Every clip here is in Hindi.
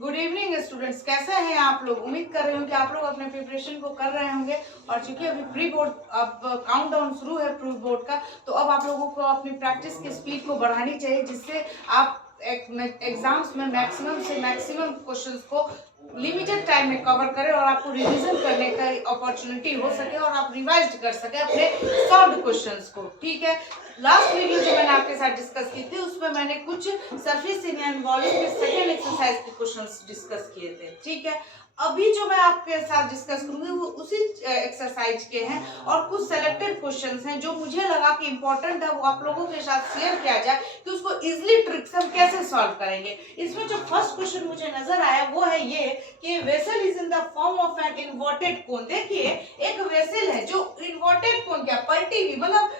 गुड इवनिंग स्टूडेंट्स, कैसे हैं आप लोग। उम्मीद कर रहे हूँ कि आप लोग अपने प्रिपरेशन को कर रहे होंगे। और चूंकि अभी प्री बोर्ड अब काउंटडाउन शुरू है प्री बोर्ड का, तो अब आप लोगों को अपनी प्रैक्टिस की स्पीड को बढ़ानी चाहिए, जिससे आप एग्जाम्स में मैक्सिमम से मैक्सिमम क्वेश्चंस को लिमिटेड टाइम में कवर करें और आपको रिवीजन करने का अपॉर्चुनिटी हो सके और आप रिवाइज कर सके अपने सॉल्व्ड क्वेश्चंस को। ठीक है, लास्ट वीडियो जो मैंने आपके साथ डिस्कस की थी उसमें मैंने कुछ सरफेस एरिया एंड वॉल्यूम के सेकंड एक्सरसाइज के क्वेश्चंस डिस्कस किए थे। ठीक है, अभी जो मैं आपके साथ डिस्कस करूंगी वो उसी एक्सरसाइज के हैं और कुछ सेलेक्टेड क्वेश्चंस हैं जो मुझे लगा कि इंपॉर्टेंट है वो आप लोगों के साथ शेयर किया जाए कि उसको इजिली ट्रिक्स हम कैसे सॉल्व करेंगे। इसमें जो फर्स्ट क्वेश्चन मुझे नजर आया वो है ये कि vessel is in the form of an inverted कोन। देखिए, एक वेसल है जो इन्वर्टेड कोन क्या पलटी हुई, मतलब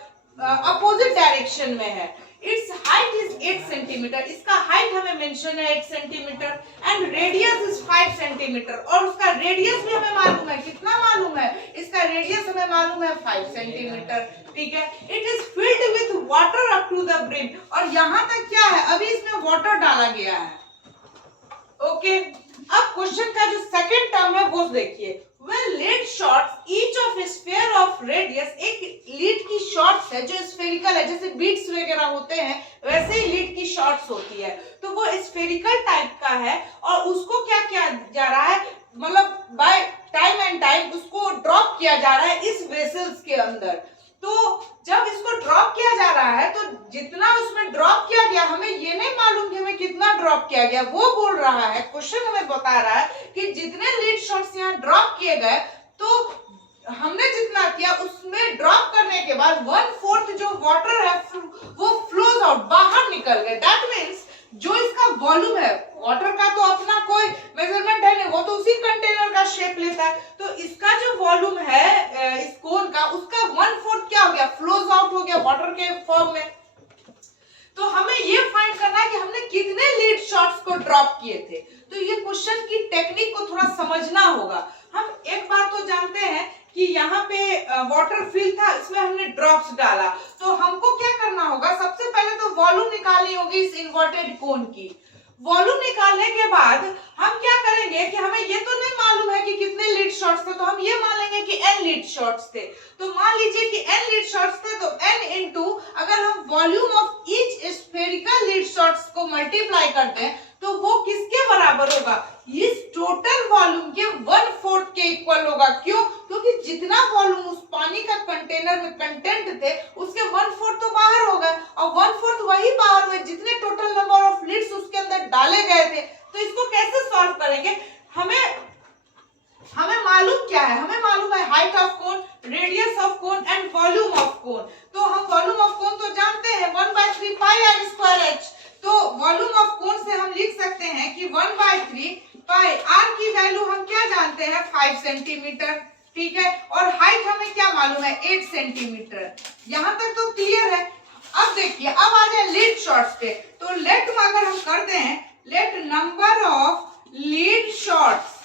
अपोजिट डायरेक्शन में है। इट्स हाइट इज 8 सेंटीमीटर, इसका हाइट हमें मेंशन है 8 centimetre and radius is 5 centimetre. और उसका रेडियस भी हमें मालूम है, कितना मालूम है, इसका रेडियस हमें मालूम है 5 सेंटीमीटर। ठीक है, it is filled with water up to the brim, और यहाँ तक क्या है, अभी इसमें वाटर डाला गया है। ओके, अब क्वेश्चन का जो सेकंड टर्म है वो देखिए, when lead shots each of a sphere of radius, एक लीड की शॉट्स है जो स्फेरिकल है, जैसे बीट्स वगैरह होते हैं वैसे ही लीड की शॉट्स होती है, तो वो स्फेरिकल टाइप का है और उसको क्या किया जा रहा है, मतलब बाय टाइम एंड टाइम उसको ड्रॉप किया जा रहा है इस वेसल्स के अंदर। तो जब इसको ड्रॉप किया जा रहा है तो जितना उसमें ड्रॉप किया गया, हमें ये नहीं मालूम कि हमें कितना ड्रॉप किया गया, वो बोल रहा है, क्वेश्चन हमें बता रहा है कि जितने लीड शॉट्स यहाँ ड्रॉप किए गए तो हमने जितना किया उसमें ड्रॉप करने के बाद 1/4 जो वाटर है वो फ्लोज आउट, बाहर निकल गए। दैट मीन्स जो इसका वॉल्यूम है, वाटर का तो अपना कोई मेजरमेंट है नहीं, वो तो उसी कंटेनर का शेप लेता है, तो इसका जो वॉल्यूम है इस कोन का, उसका 1/4 क्या हो गया, फ्लोज आउट हो गया वाटर के फॉर्म में। तो हमें ये फाइंड करना है कि हमने कितने लीड शॉट्स को ड्रॉप किए थे। तो ये क्वेश्चन की टेक्निक को थोड़ा समझना होगा। हम एक बात तो जानते हैं कि यहाँ पे वाटर फिल था, इसमें हमने ड्रॉप्स डाला, तो हमको क्या करना होगा, सबसे पहले तो वॉल्यूम निकालनी होगी इस इन्वर्टेड कोन की। वॉल्यूम निकालने के बाद हम क्या करेंगे कि हमें ये तो नहीं मालूम है कि कितने लीड शॉट्स थे, तो हम ये मान लेंगे कि n लीड शॉट्स थे। तो मान लीजिए कि n लीड शॉट्स थे, तो n इनटू अगर हम volume of each spherical lead shots को मल्टीप्लाई करते हैं तो वो किसके बराबर होगा, इस टोटल वॉल्यूम के 1/4 के इक्वल होगा। क्यों? क्योंकि जितना वॉल्यूम उस पानी का कंटेनर में कंटेंट थे उसके 1/4 तो बाहर हो गए, और 1/4 वही बाहर हुए जितने टोटल नंबर ऑफ लीड्स उसके अंदर डाले गए थे। तो इसको कैसे सॉल्व करेंगे, हमें मालूम क्या है, हमें मालूम है height of cone, radius of cone and volume of कोन। तो हम वॉल्यूम ऑफ कोन तो जानते हैं 1/3 पाई आर स्क्वायर एच, तो वॉल्यूम ऑफ कोन से हम लिख सकते हैं कि 1/3 पाई आर की वैल्यू हम क्या जानते हैं 5 सेंटीमीटर। ठीक है, और हाइट हमें क्या मालूम है 8 सेंटीमीटर। यहां तक तो क्लियर है। अब देखिए, अब आ जाए लीड शॉट्स पे, तो लेट में अगर हम करते हैं, let number of lead shots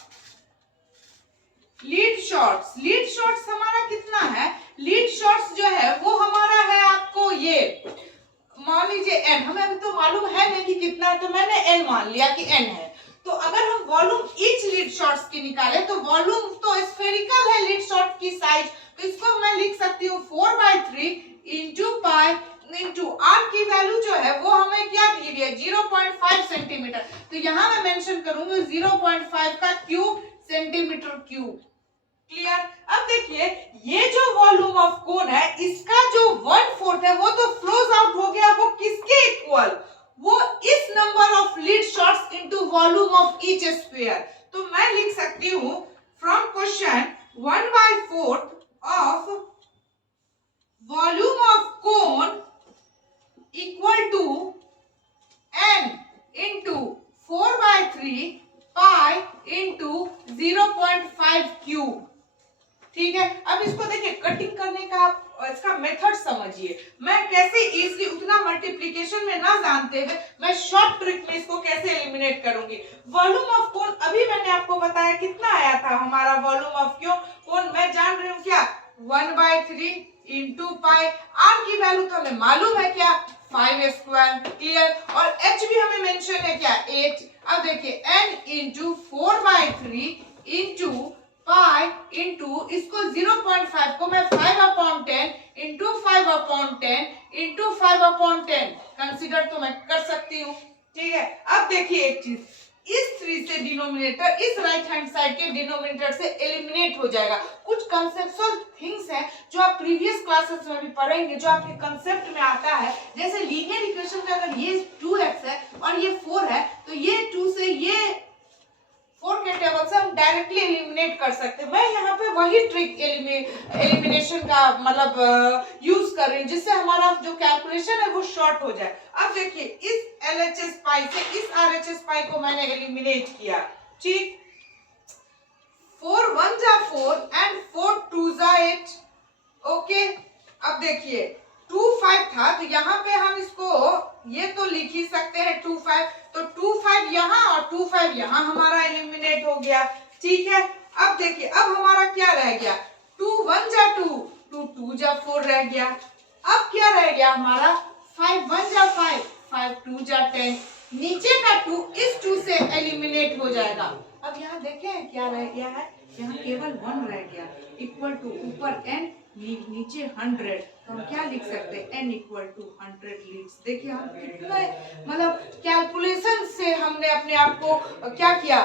हमारा कितना है, लीड शॉट्स जो है वो हमारा है आपको ये मान लीजिए n, हमें अभी तो मालूम है नहीं कि कितना है, तो मैंने n मान लिया कि n है। तो अगर हम वॉल्यूम ईच लीड शॉट्स की निकाले तो वॉल्यूम तो स्फेरिकल है लीड शॉट की साइज, तो इसको मैं लिख सकती हूँ 4/3 इंटू पाई इंटू आर की वैल्यू जो है वो हमें क्या दी गई है 0.5 सेंटीमीटर। तो यहाँ मैं मेंशन करूंगी 0.5 का क्यूब सेंटीमीटर क्यूब। क्लियर? अब देखिए, ये जो वॉल्यूम ऑफ कोन है इसका जो 1/4 है वो तो फ्लोज आउट हो गया, वो किसके इक्वल, वो इस number of lead shots into volume of each sphere. तो मैं लिख सकती हूँ from question 1/4 of volume of cone equal to n into 4/3 pi into 0.5 cube. ठीक है, अब इसको देखिए, कटिंग करने का इसका मेथड समझिए, मैं कैसे इजीली उतना मल्टीप्लिकेशन में ना जानते हुए मैं शॉर्ट ट्रिक में इसको कैसे एलिमिनेट करूंगी। वॉल्यूम ऑफ कोन अभी मैंने आपको बताया कितना आया था, हमारा वॉल्यूम ऑफ कोन मैं जान रही हूँ क्या 1/3 इंटू पाई, आर की वैल्यू तो हमें मालूम है क्या 5 स्क्वायर। क्लियर? और h भी हमें मेंशन है क्या 8। अब देखिए n into 4/3 into pi into इसको 0.5 को मैं 5/10 इंटू 5/10 इंटू 5/10 कंसिडर तो मैं कर सकती हूँ, ठीक है। अब देखिए एक चीज, इस 3 से डिनोमिनेटर इस राइट हैंड साइड के डिनोमिनेटर से एलिमिनेट हो जाएगा। कुछ कंसेप्चुअल थिंग्स हैं जो आप प्रीवियस क्लासेस में भी पढ़ेंगे, जो आपके कंसेप्ट में आता है। जैसे लीनियर इक्वेशन में अगर ये 2x है और ये 4 है तो ये 2 से ये 4 के टेबल से हम डायरेक्टली एलिमिनेट कर सकते हैं। मैं यहाँ पे वही ट्रिक एलिमिनेशन का मतलब यूज कर रही हूँ, जिससे हमारा जो कैलकुलेशन है वो शॉर्ट हो जाए। अब देखिए इस LHS पाई से इस RHS पाई को मैंने एलिमिनेट किया, ठीक। 4 1 जा 4 एंड 4 2 जा 8, ओके। अब देखिए 2 5 था तो यहाँ पे हम इसको ये तो लिख ही सकते हैं 2 5, तो 2 5 यहाँ और 2 5 यहाँ हमारा एलिमिनेट हो गया, ठीक है। अब देखिए अब हमारा क्या रह गया, 2 1 जा 2 2 2 जा 4 रह गया। अब क्या रह गया हमारा, 5 1 जा 5 5 2 जा 10, नीचे का 2 इस 2 से एलिमिनेट हो जाएगा। अब यहाँ देखें क्या रह गया है, यहाँ केवल 1 रह गया, इक्वल टू ऊपर n नीचे 100, तो हम क्या लिख सकते हैं, n इक्वल टू 100 लीट्स। देखिए हम कितना मतलब कैलकुलेशन से हमने अपने आप को क्या किया,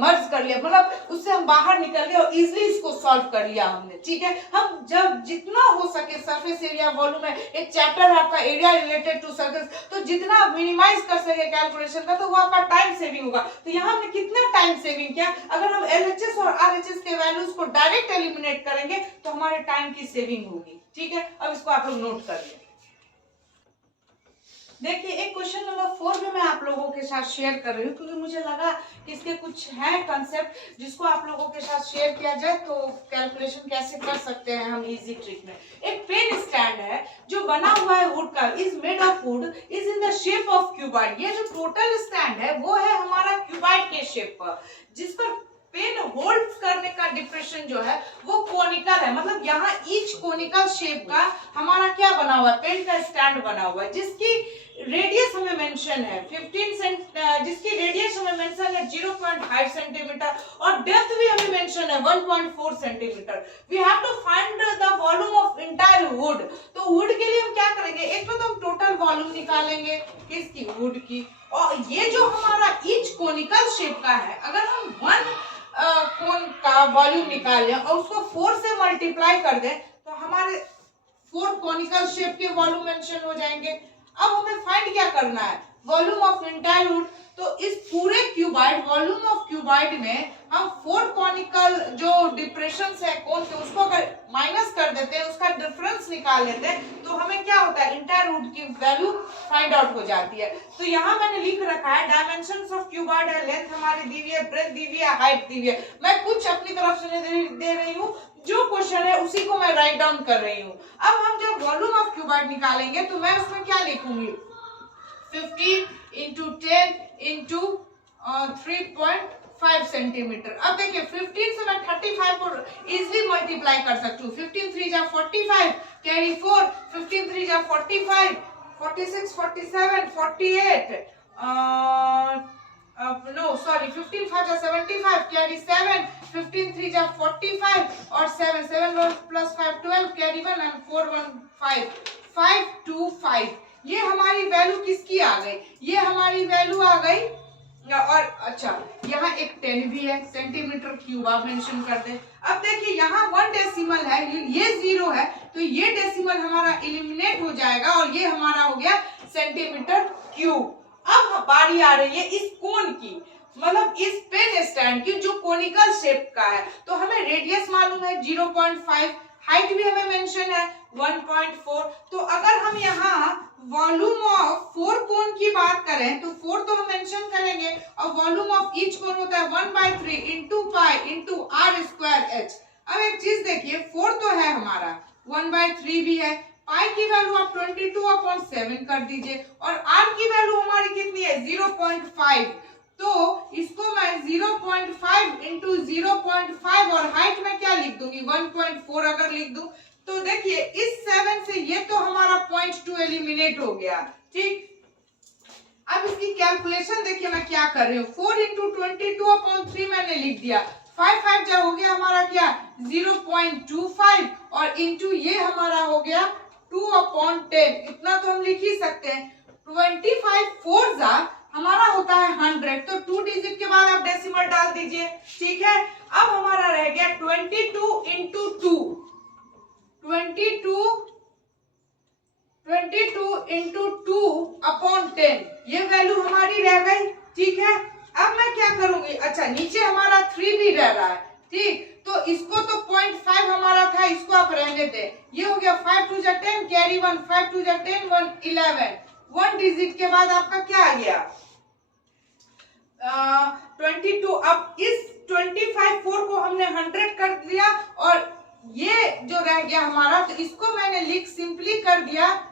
मर्ज कर लिया, मतलब उससे हम बाहर निकल गए और इजीली इसको सॉल्व कर लिया हमने, ठीक है। हम जब जितना हो सके सरफेस एरिया वॉल्यूम है, एक चैप्टर है आपका एरिया रिलेटेड टू सरफेस, तो जितना मिनिमाइज कर सके कैलकुलेशन का तो वो आपका टाइम सेविंग होगा। तो यहाँ हमने कितना टाइम सेविंग किया, अगर हम LHS और RHS के वैल्यूज को डायरेक्ट एलिमिनेट करेंगे तो हमारे टाइम की सेविंग होगी, ठीक है। अब इसको आप लोग नोट कर लें। देखिए एक क्वेश्चन नंबर 4 में मैं आप लोगों के साथ शेयर कर रही हूँ, क्योंकि मुझे लगा कि इसके कुछ है कंसेप्ट जिसको आप लोगों के साथ शेयर किया जाए तो कैलकुलेशन कैसे कर सकते हैं हम इजी ट्रिक में। एक पेन स्टैंड है जो बना हुआ है वुड का, is made of would, is in the shape of cuboid. ये जो टोटल स्टैंड है वो है हमारा क्यूबॉइड के शेप पर, जिस पर पेन होल्ड करने का डिप्रेशन जो है वो कोनिकल है, मतलब यहाँ ईच कोनिकल शेप का हमारा क्या बना हुआ है, पेन का स्टैंड बना हुआ है, जिसकी रेडियस हमें मेंशन है 15 जिसकी रेडियस हमें मेंशन है 0.5 सेंटीमीटर और डेप्थ भी हमें मेंशन है 1.4 centimetre. We have to find the volume of entire wood. तो वुड के लिए हम क्या करेंगे, एक तो हम टोटल वॉल्यूम निकालेंगे किसकी, वुड की, और ये जो हमारा ईच कोनिकल शेप का है अगर हम 1 कोन का वॉल्यूम निकाल लें और उसको 4 से मल्टीप्लाई कर दें तो हमारे 4 कोनिकल शेप के वॉल्यूम मेंशन हो जाएंगे। अब हमें फाइंड क्या करना है, वॉल्यूम ऑफ एंटायर वुड। तो इस पूरे क्यूबॉइड वॉल्यूम ऑफ क्यूबॉइड में हम 4 कॉनिकल जो डिप्रेशंस है कोन के उसको अगर माइनस कर देते हैं, उसका डिफरेंस निकाल लेते हैं तो हमें क्या होता है, एंटायर वुड की वैल्यू फाइंड आउट हो जाती है। तो यहाँ मैंने लिख रखा है डायमेंशंस ऑफ क्यूबॉइड है, लेंथ हमारी दी हुई है, ब्रेथ दी हुई है, हाइट दी हुई है। मैं कुछ अपनी तरफ से दे रही हूँ, जो क्वेश्चन है उसी को मैं राइट डाउन कर रही हूँ। अब हम जब वॉल्यूम ऑफ क्यूबॉइड निकालेंगे तो मैं उसमें क्या लिखूंगी, 15 into 10 into 3.5 सेंटीमीटर। अब देखिए 15 से मैं 35 को इजीली मल्टीप्लाई कर सकती हूँ। 15 3 जा 45, कैरी 4, 15 3 जा 45, 46 47 48, नो सॉरी 15 5 जा 75, कैरी 7, 15 3 जा 45 और 7 7 प्लस 5 12, कैरी 1 एंड 4 1 5 5 2 5। ये हमारी वैल्यू किसकी आ गई, ये हमारी वैल्यू आ गई। और अच्छा यहाँ एक 10 भी है, सेंटीमीटर क्यूब आप मेंशन कर दे। अब देखिए यहाँ 1 डेसिमल है, ये 0 है, तो ये डेसिमल हमारा एलिमिनेट हो जाएगा और ये हमारा हो गया सेंटीमीटर क्यूब। अब बारी आ रही है इस कोन की, मतलब इस पेन स्टैंड की जो कोनिकल शेप का है। तो हमें रेडियस मालूम है 0.5, हाइट भी हमें मेंशन है 1.4। तो अगर हम यहाँ वॉल्यूम ऑफ 4 कोन की बात करें तो 4 तो हम मेंशन करेंगे और वॉल्यूम ऑफ ईच कोन होता है 1/3 into pi into R square H. अब एक चीज देखिए 4 तो है हमारा, 1/3 भी है, पाई की वैल्यू आप 22/7 कर दीजिए और आर की वैल्यू हमारी कितनी है 0.5। तो इसको मैं 0.5 इंटू 0.5 और हाइट में क्या लिख दूंगी 1.4 अगर लिख दूं तो देखिए इस 7 से ये तो हमारा 0.2 एलिमिनेट हो गया, ठीक। अब इसकी कैलकुलेशन देखिए मैं क्या कर रही हूँ, 4 इंटू 22/3 मैंने लिख दिया, 5 5 जा हो गया हमारा क्या 0.25 और इंटू ये हमारा हो गया 2/10, इतना तो हम लिख ही सकते हैं। 25 4 जा हमारा होता है 100, तो 2 डिजिट के बाद आप डेसिमल डाल दीजिए, ठीक है। अब हमारा रह गया 22 इंटू 2, 22 इंटू 2/10, ये वैल्यू हमारी रह गई, ठीक है। अब मैं क्या करूंगी, अच्छा नीचे हमारा 3 भी रह रहा है, ठीक, तो इसको तो 0.5 हमारा था, इसको आप रहने दे, ये हो गया 5 2 जा 10, कैरी 1, 5 2 जा 10, 1 11, 1 डिजिट के बाद आपका क्या आ गया 22। अब इस 25 4 को हमने 100 कर दिया और ये जो रह गया हमारा, तो इसको मैंने लिख सिंपली कर दिया,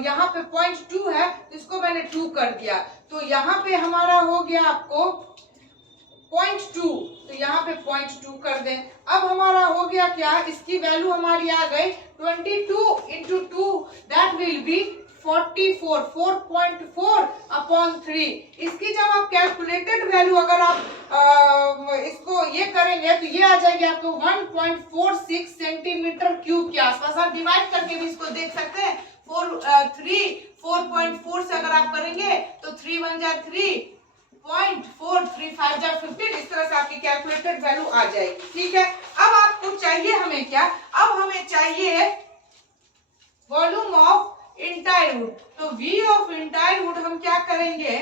यहाँ पे 0.2 है, इसको मैंने 2 कर दिया, तो यहाँ पे हमारा हो गया आपको 0.2, तो यहाँ पे 0.2 कर दें। अब हमारा हो गया क्या, इसकी वैल्यू हमारी आ गई 22 इंटू 2, दैट विल बी 44, 4.4/3। इसकी जब आप कैलकुलेटेड वैल्यू अगर आप इसको ये करेंगे तो ये आ जाएगी आपको 1.46 सेंटीमीटर क्यूब के आसपास। आप डिवाइड करके भी इसको देख सकते हैं, 4.4 से अगर आप करेंगे तो 3 1 जा 3.4, 3 5 जा 15, इस तरह से आपकी कैलकुलेटेड वैल्यू आ जाएगी, ठीक है। अब आपको चाहिए हमें क्या, अब हमें चाहिए वॉल्यूम ऑफ इंटायर वुड, तो V ऑफ इंटायर वुड हम क्या करेंगे,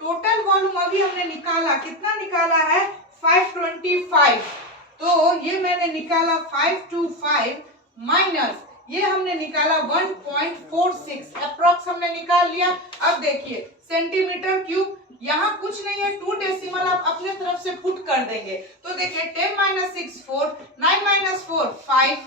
टोटल वॉल्यूम अभी हमने निकाला, कितना निकाला है 525, तो ये मैंने निकाला 525 माइनस ये हमने निकाला 1.46, अप्रोक्स हमने निकाल लिया। अब देखिए सेंटीमीटर क्यूब, यहाँ कुछ नहीं है, 2 डेसिमल आप अपने तरफ से पुट कर देंगे, तो देखिए 10 - 6 4, 9 - 4 5,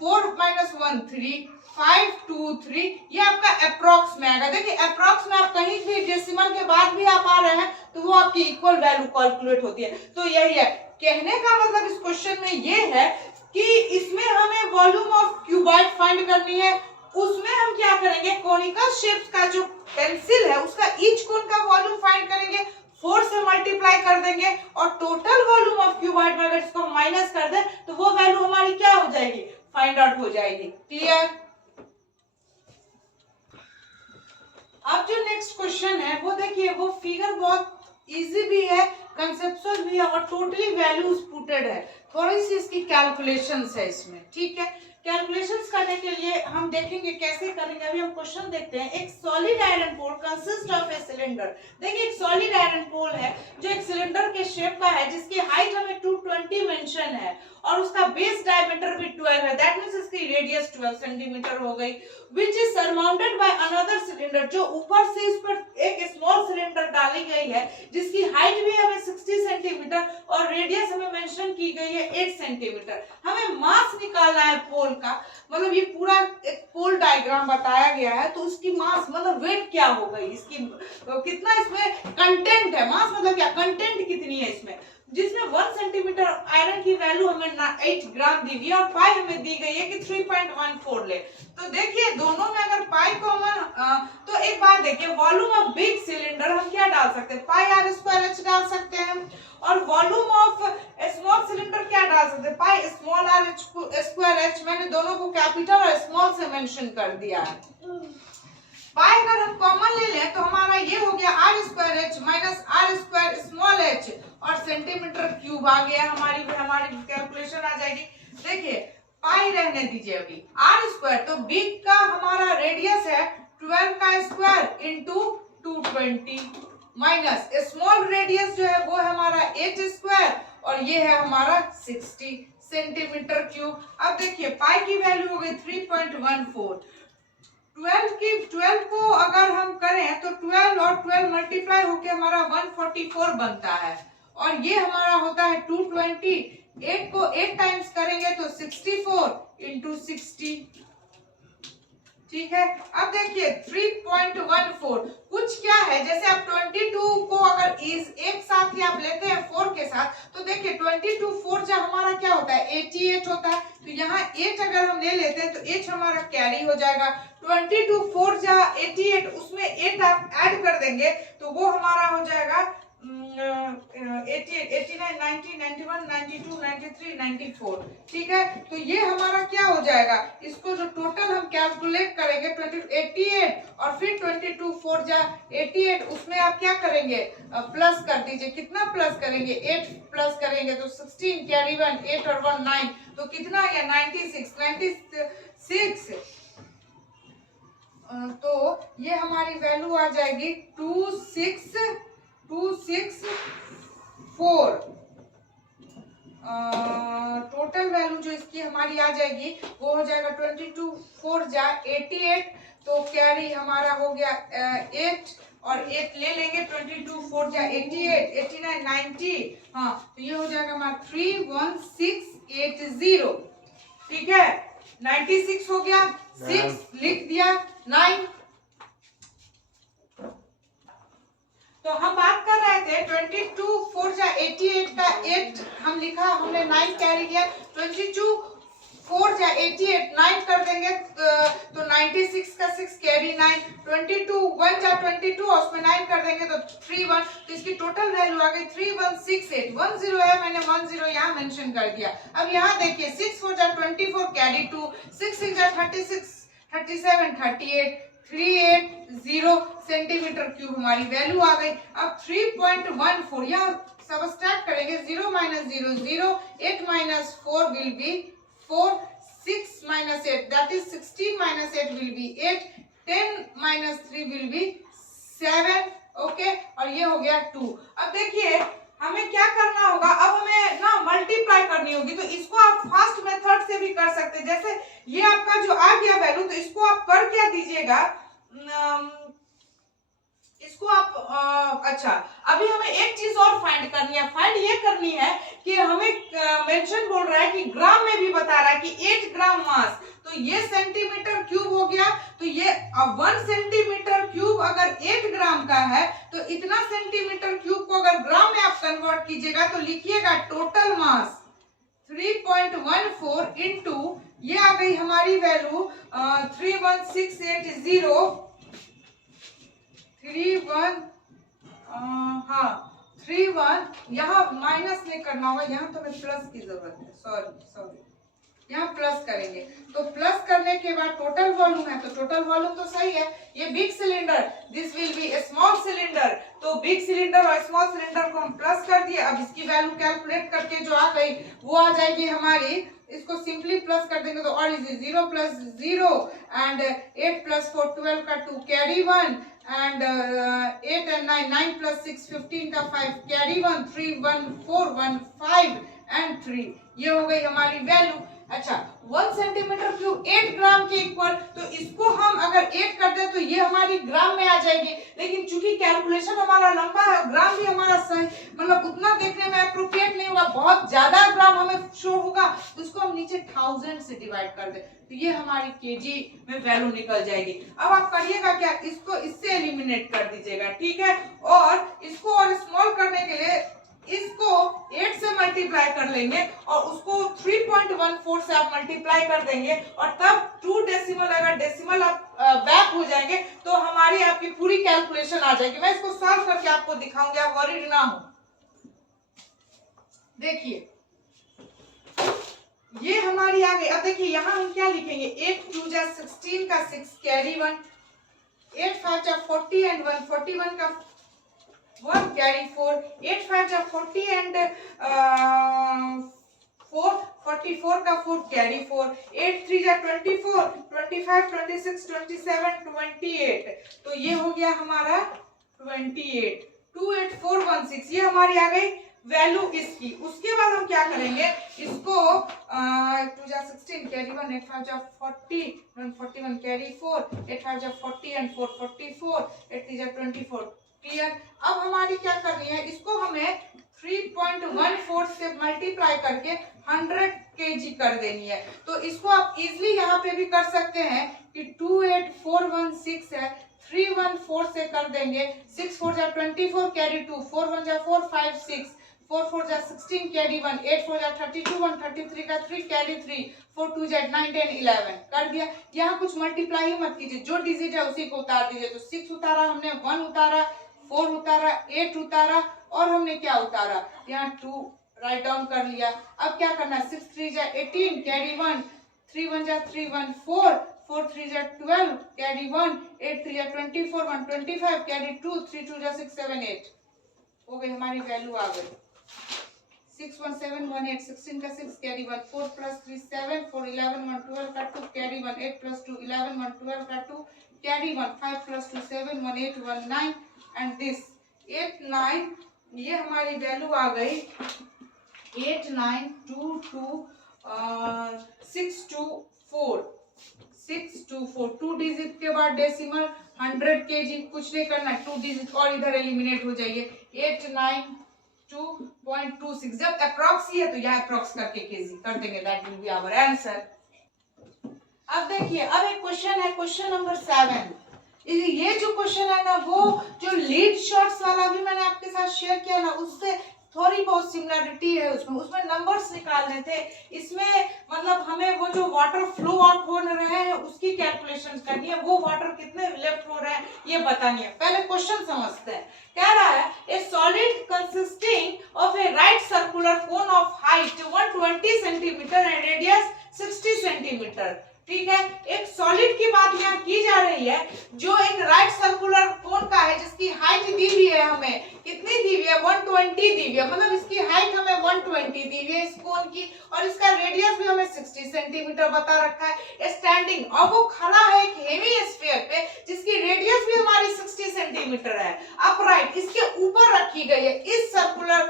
4 - 1 3, 5 2 3, ये आपका अप्रोक्स में आएगा। देखिए अप्रोक्स में आप कहीं भी डेसिमल के बाद भी आप आ रहे हैं तो वो आपकी इक्वल वैल्यू कैलकुलेट होती है। तो यही है कहने का मतलब इस क्वेश्चन में ये है कि इसमें हमें वॉल्यूम ऑफ क्यूबॉइड फाइंड करनी है, उसमें हम क्या करेंगे, कोनिकल शेप्स का जो पेंसिल है उसका ईच कोन का वॉल्यूम फाइंड करेंगे, 4 से मल्टीप्लाई कर देंगे और टोटल वॉल्यूम ऑफ क्यूबॉइड में अगर इसको माइनस कर दें तो वो वैल्यू हमारी क्या हो जाएगी, फाइंड आउट हो जाएगी। क्लियर। अब जो नेक्स्ट क्वेश्चन है वो देखिए, वो फिगर बहुत इजी भी है, कंसेप्चुअल भी है और टोटली वैल्यूज पुटेड है, थोड़ी सी इसकी कैलकुलेशंस है इसमें, ठीक है। कैलकुलेशंस करने के लिए हम देखेंगे कैसे करेंगे। अभी हम क्वेश्चन देखते हैं। एक solid iron pole consist of a cylinder, देखिए एक सॉलिड आयरन पोल है जो एक सिलेंडर के शेप का है, जिसकी हाइट हमें 220 मेंशन है और उसका बेस डायमीटर भी 12 है, दैट मींस इसकी रेडियस 12 सेंटीमीटर हो गई, which is surmounted by another cylinder, जो ऊपर से इस पर एक स्मॉल सिलेंडर डाली गई है जिसकी हाइट भी हमें 60 सेंटीमीटर और रेडियस हमें मेंशन की गई है 8 सेंटीमीटर। हमें मास निकालना है पोल का, मतलब ये पूरा एक पोल डायग्राम बताया गया है, तो उसकी मास मतलब वेट क्या हो गई, इसकी कितना इसमें कंटेंट है, मास मतलब क्या, कंटेंट कितनी है इसमें, जिसमें 1 सेंटीमीटर आयरन की वैल्यू हमें 8 ग्राम दी हुई है और पाई हमें दी गई है कि 3.14 ले। तो देखिए दोनों में अगर पाई कॉमन, तो एक बात देखिए, वॉल्यूम ऑफ बिग सिलेंडर हम क्या डाल सकते हैं, पाई r स्क्वायर h डाल सकते हैं, और वॉल्यूम ऑफ स्मॉल सिलेंडर क्या डाल सकते हैं, pi small r square h। मैंने दोनों को कैपिटल और स्मॉल से मेंशन कर दिया है। पाई अगर हम कॉमन ले लें तो हमारा ये हो गया r square h minus r square small h और सेंटीमीटर क्यूब आ गया, हमारी कैलकुलेशन आ जाएगी। देखिए पाई रहने दीजिए अभी, r स्क्वायर तो बिग का हमारा रेडियस है 12 का square into 220 minus small radius जो है वो है हमारा 8 स्क्वायर और ये है हमारा 60 सेंटीमीटर क्यूब। अब देखिए पाई की वैल्यू हो गई 3.14, 12 को अगर हम करें तो 12 और 12 मल्टीप्लाई होके हमारा 144 बनता है और ये हमारा होता है 220, 8 को 8 टाइम्स करेंगे तो 64 इंटू 60, ठीक है। अब देखिए 3.14 कुछ क्या है, जैसे आप 22 को अगर एक साथ साथ ही आप लेते हैं 4 के साथ, तो देखिए 22 4 जा हमारा क्या होता है 88 होता है। तो यहाँ 8 अगर हम ले लेते हैं तो 8 हमारा कैरी हो जाएगा। 22 4 जा 88, उसमें 8 आप ऐड कर देंगे तो वो हमारा हो जाएगा 88 89 90 91 92 93 94। ठीक है, तो ये हमारा क्या हो जाएगा, इसको जो टोटल हम कैलकुलेट करेंगे 88 और फिर 22 4 जा 88, उसमें आप क्या करेंगे प्लस कर दीजिए। कितना प्लस करेंगे 8 प्लस करेंगे तो 16 कैरी 1 8 और 1 9, तो कितना आ गया 96। तो ये हमारी वैल्यू आ जाएगी 264। टोटल वैल्यू जो इसकी हमारी आ जाएगी वो हो जाएगा 22 4 जा 88, तो कैरी हमारा हो गया 8 और 8 ले लेंगे 22 4 जा 88 89 90। हाँ, तो ये हो जाएगा हमारा 31680। ठीक है, 96 हो गया, 6 लिख दिया, 9। तो हम बात कर रहे थे 22 4 जा 88 का 8 हम लिखा, हमने 9 कैरी किया। 22 4 जा 88 9 कर देंगे तो 96 का 6 कैरी 9। 22 1 जा 22 और उसमें 9 कर देंगे तो 31, तो इसकी टोटल वैल्यू आ गई 3168। 10 है, मैंने 10 यहाँ मेंशन कर दिया। अब यहाँ देखिए 6 4 जा 24 कैरी 2, 6 6 जा 36 37 38 380 सेंटीमीटर क्यूब हमारी वैल्यू आ गई। अब 3.14 यहाँ सबट्रैक्ट करेंगे, 0 - 0 0, 8 - 4 will be 4, 6 - 8 that is 16 - 8 will be 8, 10 - 3 will be 7। Okay, और ये हो गया 2। अब देखिए हमें क्या करना होगा, अब हमें ना मल्टीप्लाई करनी होगी, तो इसको आप फास्ट मेथड से भी कर सकते हैं। जैसे ये आपका जो आ गया वैल्यू, तो इसको आप कर क्या दीजिएगा, इसको आप अच्छा अभी हमें एक चीज और फाइंड करनी है। फाइंड ये करनी है कि हमें मेंशन बोल रहा है कि ग्राम में भी बता रहा है कि 8 ग्राम मास, तो ये सेंटीमीटर क्यूब हो गया। तो ये 1 सेंटीमीटर क्यूब अगर 8 ग्राम का है, तो इतना सेंटीमीटर क्यूब को अगर ग्राम में आप कन्वर्ट कीजिएगा तो लिखिएगा टोटल मास 3.14 इंटू ये आ गई हमारी वैल्यू 31680 31 यहाँ माइनस नहीं करना होगा, यहाँ तो हमें प्लस की जरूरत है। सॉरी यहाँ प्लस करेंगे, तो प्लस करने के बाद टोटल वॉल्यूम है, तो टोटल वॉल्यूम तो सही है। ये big cylinder, this will be A small cylinder, तो बिग सिलेंडर और स्मॉल सिलेंडर को हम प्लस कर दिए। अब इसकी वैल्यू कैलकुलेट करके जो आ गई वो आ जाएगी हमारी, इसको सिंपली प्लस कर देंगे तो और इजी 0 + 0 एंड 8 + 4 12 का 2 कैरी 1 and 8 and 9 + 6 15 का 5 कैरी 1 3 1 4 1 5 and 3, ये हो गई हमारी वैल्यू। अच्छा 1 सेंटीमीटर क्यूब 8 ग्राम के इक्वल, तो इसको हम अगर 8 कर दे तो ये हमारी ग्राम में आ जाएगी। लेकिन चूंकि कैलकुलेशन हमारा लंबा है, ग्राम भी हमारा सही मतलब उतना देखने में अप्रोप्रिएट नहीं होगा, बहुत ज्यादा ग्राम हमें शो होगा, तो इसको हम नीचे 1000 से डिवाइड कर दे तो ये हमारी केजी में वैल्यू निकल जाएगी। अब आप करिएगा क्या, इसको इससे एलिमिनेट कर दीजिएगा। ठीक है, और इसको और स्मॉल करने के लिए इसको 8 से मल्टीप्लाई कर लेंगे और उसको 3.14 से आप मल्टीप्लाई कर देंगे और तब 2 डेसिमल, अगर डेसिमल आप बैक हो जाएंगे तो हमारी आपकी पूरी कैलकुलेशन आ जाएगी। मैं इसको सॉल्व करके आपको दिखाऊंगी, आप वरीड ना हो। देखिए ये हमारी आ गई। अब देखिए यहाँ हम क्या लिखेंगे, 8 2 जा 16 का 6 कैरी 1, 8 5 जा 40 एंड 1 41 का 1 कैरी 4, 8 5 जा 40 एंड 4 44 का 4 कैरी 4, 8 3 जा 24 25 26 27 28, तो ये हो गया हमारा 28 28416, ये हमारी आ गई वैल्यू इसकी। उसके बाद हम क्या करेंगे, इसको 2 जा 16 कैरी 1, 8 5 जा 40 1 41 कैरी 4, 8 5 जा 40 एंड 4 44, 8 3 जा 24, क्लियर। अब हमारी क्या करनी है, इसको हमें 3.14 से मल्टीप्लाई करके 100 kg कर देनी है। तो इसको आप इजीली यहाँ पे भी कर सकते हैं कि 28416 है 3 1 4 से कर देंगे, 6 4 जा 24 कैरी 2, 4 1 जा 4 5 6, 4 4 जा 16 कैरी 1, 8 4 जा 32 1, 33 का 3 कैरी 3, 4 2 जा 9 10 11 कर दिया। यहाँ कुछ मल्टीप्लाई मत कीजिए, जो डिजिट है उसी को उतार दीजिए। तो 6 उतारा हमने, 1 उतारा, 4 उतारा, 8 उतारा और हमने क्या उतारा, यहाँ 2 राइट डाउन कर लिया। अब क्या करना है, 6 3 जा 18 कैरी 1, 3 1 जा 3 1 4, 4 3 जा 12 कैरी 1, 8 3 जा 24 1 25 कैरी 2, 3 2 जा 6 7 8 हो गई, हमारी वैल्यू आ गई 6 1 7 1 8, 16 का 6 कैरी 1, 4 + 3 7, 4 11 1 12 का 2 कैरी 1, 8 + 2 11 1 12 का 2 कैरी 1, 5 + 2 7 1 8 1 9 एंड दिस 8 9, ये हमारी वैल्यू आ गई 8 9 2 2 6 2 4, 6 2 4, 2 डिजिट के बाद डेसिमल 100 केजी, कुछ नहीं करना, 2 डिजिट और इधर एलिमिनेट हो जाइए। 8 9 2.26, जब अप्रॉक्स ही है तो यहाँ अप्रॉक्स करके केजी कर देंगे, that will be our answer. अब देखिए, अब एक क्वेश्चन है, क्वेश्चन नंबर 7। ये जो क्वेश्चन है ना, वो जो लीड शॉट्स वाला भी मैंने आपके साथ शेयर किया ना, उससे थोड़ी बहुत सिमिलरिटी है उसमें नंबर्स निकालने थे। इसमें मतलब हमें वो जो वाटर फ्लो आउट हो रहे हैं उसकी कैलकुलेशन करनी है, वो वाटर कितने लेफ्ट हो रहे हैं ये बतानी है। पहले क्वेश्चन समझते हैं। कह रहा है ए solid consisting of A right circular cone of height 120 centimetre and radius 60 centimetre. ठीक है, एक सॉलिड की बात यहाँ की जा रही है जो एक राइट सर्कुलर कोन का है, जिसकी हाइट दी हुई है, हमें कितनी दी हुई है, 120 दी हुई है, मतलब इसकी हाइट हमें 120 दी हुई है इस कोन की, और इसका रेडियस भी हमें 60 सेंटीमीटर बता रखा है। स्टैंडिंग, और वो खड़ा है एक हेमीस्फीयर पे जिसकी रेडियस भी हमारी 60 सेंटीमीटर है, अपराइट इसके ऊपर रखी गई है, इस सर्कुलर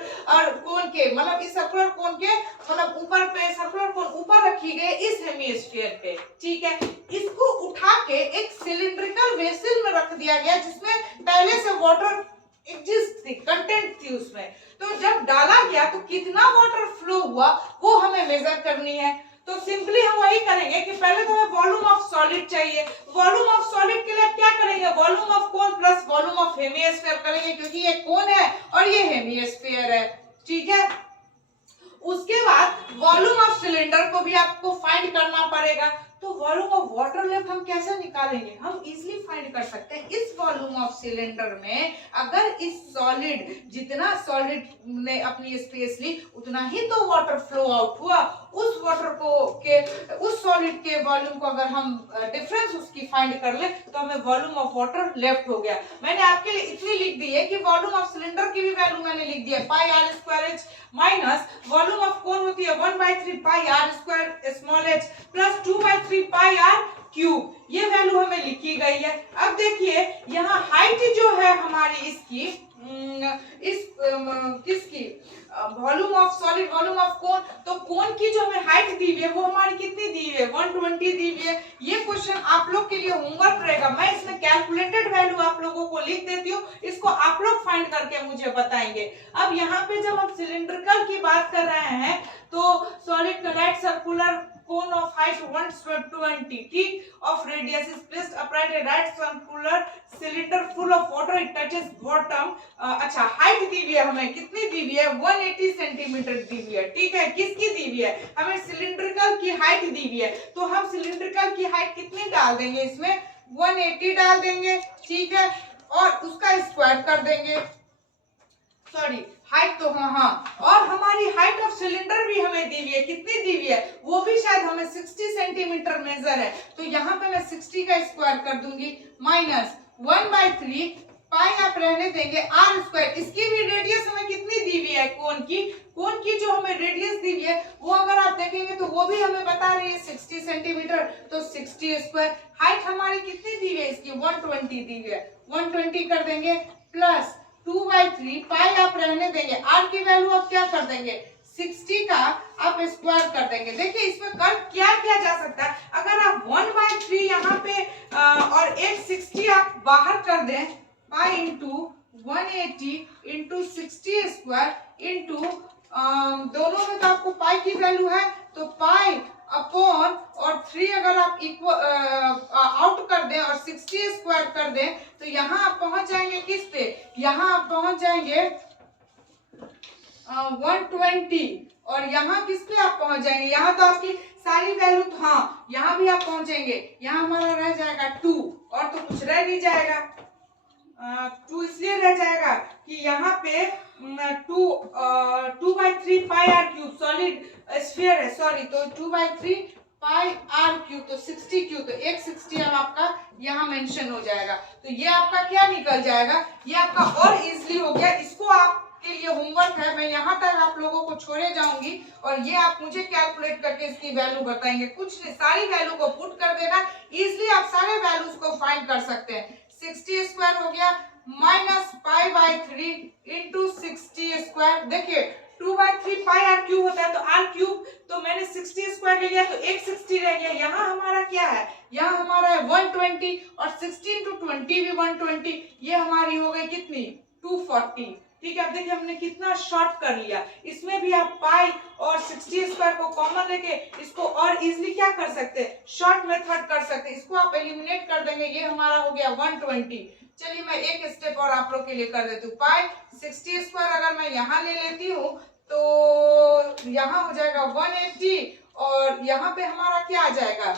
कोन के, मतलब इस सर्कुलर कोन के मतलब ऊपर पे, सर्कुलर कोन ऊपर रखी गई इस हेमीस्फीयर पे। ठीक है, इसको उठा के एक सिलिंड्रिकल वेसल में रख दिया गया जिसमें पहले से वाटर एग्जिस्ट थी, कंटेंट थी उसमें। तो जब डाला गया तो कितना वाटर फ्लो हुआ वो हमें मेजर करनी है। तो सिंपली हम वही करेंगे कि पहले तो हमें वॉल्यूम ऑफ सॉलिड चाहिए। वॉल्यूम ऑफ सॉलिड के लिए क्या करेंगे, volume of cone plus volume of hemisphere करेंगे, क्योंकि ये कोन है और ये हेमीस्फीयर है। ठीक है, उसके बाद वॉल्यूम ऑफ सिलेंडर को भी आपको फाइंड करना पड़ेगा। तो वॉल्यूम ऑफ वाटर लेफ्ट हम कैसे निकालेंगे, हम इजीली फाइंड कर सकते हैं। इस वॉल्यूम ऑफ सिलेंडर में अगर इस सॉलिड, जितना सॉलिड ने अपनी स्पेस ली उतना ही तो वाटर फ्लो आउट हुआ, उस वाटर को के उस सॉलिड के वॉल्यूम को अगर हम डिफरेंस उसकी फाइंड कर ले तो हमें वॉल्यूम ऑफ वाटर लेफ्ट हो गया। मैंने आपके लिए इतनी लिख दी है कि वॉल्यूम ऑफ सिलेंडर की भी वैल्यू मैंने लिख दी है, pi r square h minus volume of cone होती है 1/3 pi r square small h plus 2/3 pi r cube, ये वैल्यू हमें लिखी गई है। अब देखिए यहाँ हाइट जो है हमारी इसकी किसकी, volume of solid, volume of कोन, तो कोन की जो हमें हाइट दी हुई है वो हमारी कितनी दी हुई है, 120 दी हुई है। ये क्वेश्चन आप लोग के लिए होमवर्क रहेगा, मैं इसमें कैलकुलेटेड वैल्यू आप लोगों को लिख देती हूँ, इसको आप लोग फाइंड करके मुझे बताएंगे। अब यहाँ पे जब हम सिलिंड्रिकल की बात कर रहे हैं तो solid right circular cone of height 120 feet of radius is placed upright a right circular cylinder full of water, it touches bottom। अच्छा, हाइट दी हुई है हमें, कितनी दी हुई है, 180 सेंटीमीटर दी हुई है। ठीक है, किसकी दी हुई है, हमें सिलिंड्रिकल की हाइट दी हुई है, तो हम सिलिंड्रिकल की हाइट कितनी डाल देंगे, इसमें 180 डाल देंगे। ठीक है, और उसका स्क्वायर कर देंगे, सॉरी हाइट तो हाँ, और हमारी हाइट ऑफ सिलेंडर भी हमें दी हुई है, कितनी दी हुई है, वो भी शायद हमें 60 सेंटीमीटर मेजर है, तो यहाँ पे मैं 60 का स्क्वायर कर दूंगी माइनस 1/3 पाई आप रहने देंगे आर स्क्वायर, इसकी भी रेडियस हमें कितनी दी हुई है, कोन की जो हमें रेडियस दी हुई है वो अगर आप देखेंगे तो वो भी हमें बता रही है 60 सेंटीमीटर, तो 60 स्क्वायर। हाइट हमारी कितनी दी हुई है, इसकी 120 दी हुई है, 120 कर देंगे प्लस 2/3 पाई आप रहने देंगे, आर की वैल्यू आप क्या कर देंगे, 60 का आप स्क्वायर कर देंगे। देखिए इसमें कर क्या किया जा सकता है, अगर आप 1/3 यहाँ पे और 860 आप बाहर कर दें, pi into 180 into 60 square into दोनों में तो आपको पाई की वैल्यू है, तो पाई अपॉन और 3 अगर आप इक्वल आउट कर दें और 60 स्क्वायर कर दें तो यहाँ आप पहुंच जाएंगे किस पे, यहाँ आप पहुंच जाएंगे 120 और यहाँ किस पे आप पहुंच जाएंगे, यहाँ तो आपकी सारी वैल्यू, हाँ यहाँ भी आप पहुंचेंगे, यहाँ हमारा रह जाएगा 2 और तो कुछ रह नहीं जाएगा। 2 इसलिए रह जाएगा कि यहाँ पे 2/3 pi r cube solid sphere है, सॉरी, तो 2/3 पाई आर क्यूब तो 60 क्यूब, तो 160 अब आपका यहाँ मेंशन हो जाएगा। तो ये आपका क्या निकल जाएगा, ये आपका और इजीली हो गया। इसको आपके लिए होमवर्क है, मैं यहाँ तक आप लोगों को छोड़े जाऊंगी और ये आप मुझे कैलकुलेट करके इसकी वैल्यू बताएंगे। कुछ नहीं, सारी वैल्यू को पुट कर देना, इजीली आप सारे वैल्यूज को फाइंड कर सकते हैं। 60 स्क्वायर हो गया माइनस पाई/3 इंटू 60 स्क्वायर। देखिए 2/3 पाई आर क्यूब होता है, तो आर क्यूब तो मैंने 60 स्क्वायर ले लिया तो 160 रह गया। यहाँ हमारा क्या है, यहाँ हमारा है 120 और 16 इंटू 20 भी 120, ये हमारी हो गई कितनी 240। ठीक है, अब देखिए हमने कितना शॉर्ट कर लिया। इसमें भी आप पाई और 60 स्क्वायर को कॉमन लेके इसको और इजीली क्या कर सकते हैं, शॉर्ट मेथड कर सकते हैं। इसको आप एलिमिनेट कर देंगे, ये हमारा हो गया 120। चलिए मैं एक स्टेप और आप लोग के लिए कर देती हूँ। पाई 60 स्क्वायर अगर मैं यहाँ ले लेती हूँ तो यहाँ हो जाएगा 180 और यहाँ पे हमारा क्या आ जाएगा,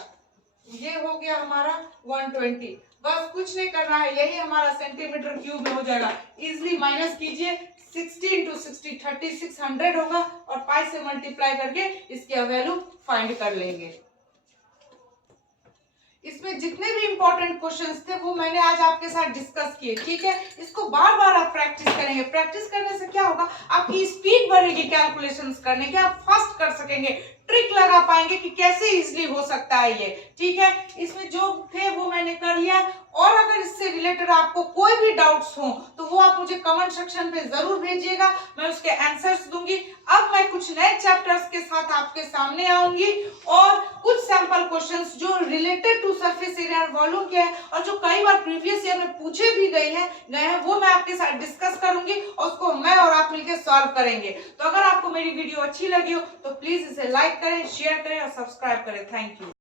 ये हो गया हमारा 120। बस कुछ नहीं करना है, यही हमारा सेंटीमीटर क्यूब में हो जाएगा। इजिली माइनस कीजिए, 60 इंटू 60 3600 होगा और पाई से मल्टीप्लाई करके इसकी वैल्यू फाइंड कर लेंगे। इसमें जितने भी इंपॉर्टेंट क्वेश्चंस थे वो मैंने आज आपके साथ डिस्कस किए। ठीक है, इसको बार बार आप प्रैक्टिस करेंगे। प्रैक्टिस करने से क्या होगा, आपकी स्पीड बढ़ेगी कैलकुलेशंस करने की, आप फास्ट कर सकेंगे, ट्रिक लगा पाएंगे कि कैसे इजीली हो सकता है ये। ठीक है, इसमें जो थे वो मैंने कर लिया और अगर इससे रिलेटेड आपको कोई भी डाउट्स हो तो वो आप मुझे कमेंट सेक्शन पे जरूर भेजिएगा, मैं उसके आंसर्स दूंगी। अब मैं कुछ नए चैप्टर्स के साथ आपके सामने आऊंगी और कुछ सैंपल क्वेश्चंस जो रिलेटेड टू सरफेस एरिया और वॉल्यूम के हैं और जो कई बार प्रीवियस ईयर में पूछे भी गए हैं वो मैं आपके साथ डिस्कस करूंगी और उसको मैं और आप मिलकर सॉल्व करेंगे। तो अगर आपको मेरी वीडियो अच्छी लगी हो तो प्लीज इसे लाइक करें, शेयर करें और सब्सक्राइब करें। Thank you.